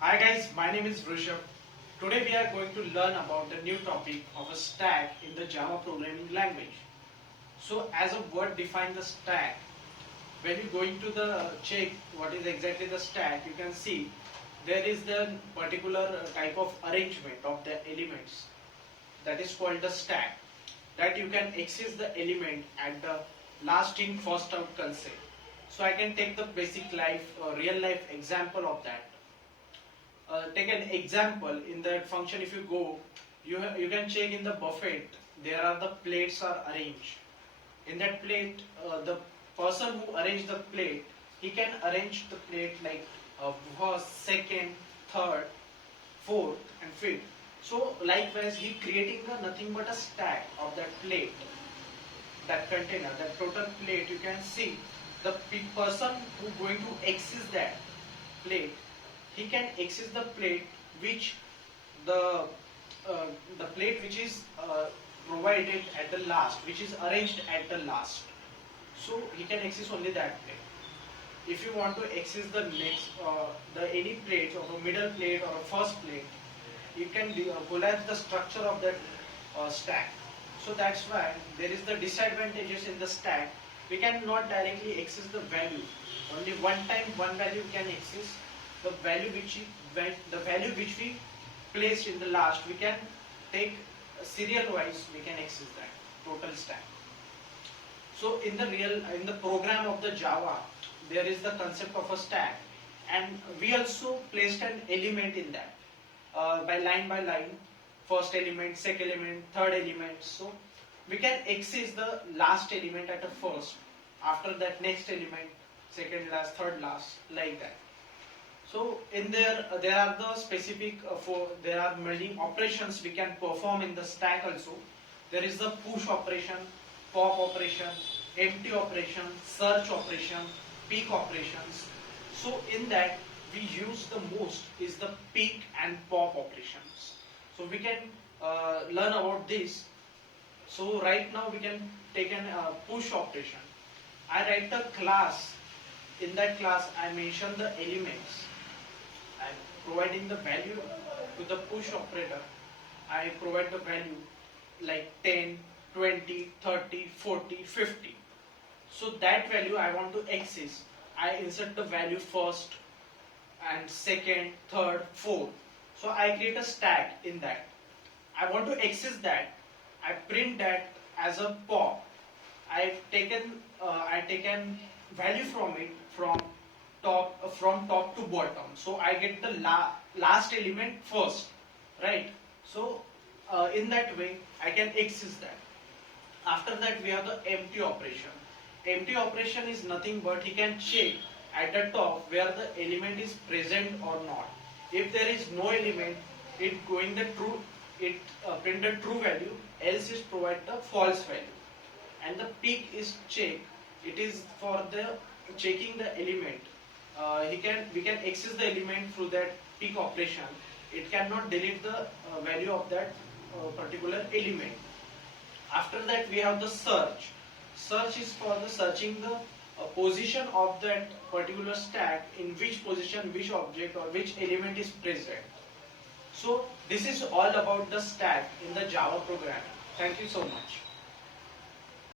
Hi guys, my name is Rishabh. Today we are going to learn about the new topic of a stack in the Java programming language. So as a word define the stack, when you go into the check what is exactly the stack, you can see there is the particular type of arrangement of the elements that is called the stack, that you can access the element at the last in first out concept. So I can take the basic life real life example of that. Take an example in that function. If you go, you can check in the buffet there are the plates are arranged. In that plate, the person who arranged the plate, he can arrange the plate like first, second, third, fourth and fifth. So likewise he creating the nothing but a stack of that plate, that container, that total plate. You can see the person who going to access that plate, he can access the plate which the the plate which is provided at the last, which is arranged at the last. So he can access only that plate. If you want to access the next the any plate or a middle plate or a first plate, you can collapse the structure of that stack. So that's why there is the disadvantages in the stack. We cannot directly access the value. Only one time one value can access the value which we placed in the last. We can take serial wise, we can access that total stack. So in the program of the Java, there is the concept of a stack, and we also placed an element in that by line, first element, second element, third element. So we can access the last element at a first, after that next element, second last, third last, like that. So in there are the specific there are many operations we can perform in the stack also. There is the push operation, pop operation, empty operation, search operation, peek operations. So in that we use the most is the peek and pop operations. So we can learn about this. So right now we can take an push operation. I write the class. In that class I mention the elements. I'm providing the value to the push operator. I provide the value like 10, 20, 30, 40, 50. So that value I want to access. I insert the value first and second, third, fourth. So I create a stack in that. I want to access that. I print that as a pop. I've taken value from it from top to bottom. So I get the last element first, right? So in that way I can access that. After that we have the empty operation. Empty operation is nothing but he can check at the top where the element is present or not. If there is no element, it going the true, it print the true value, else is provide the false value. And the peek is check, it is for the checking the element. We can access the element through that peek operation. It cannot delete the value of that particular element. After that we have the search. Search is for the searching the position of that particular stack, in which position which object or which element is present. So this is all about the stack in the Java program. Thank you so much.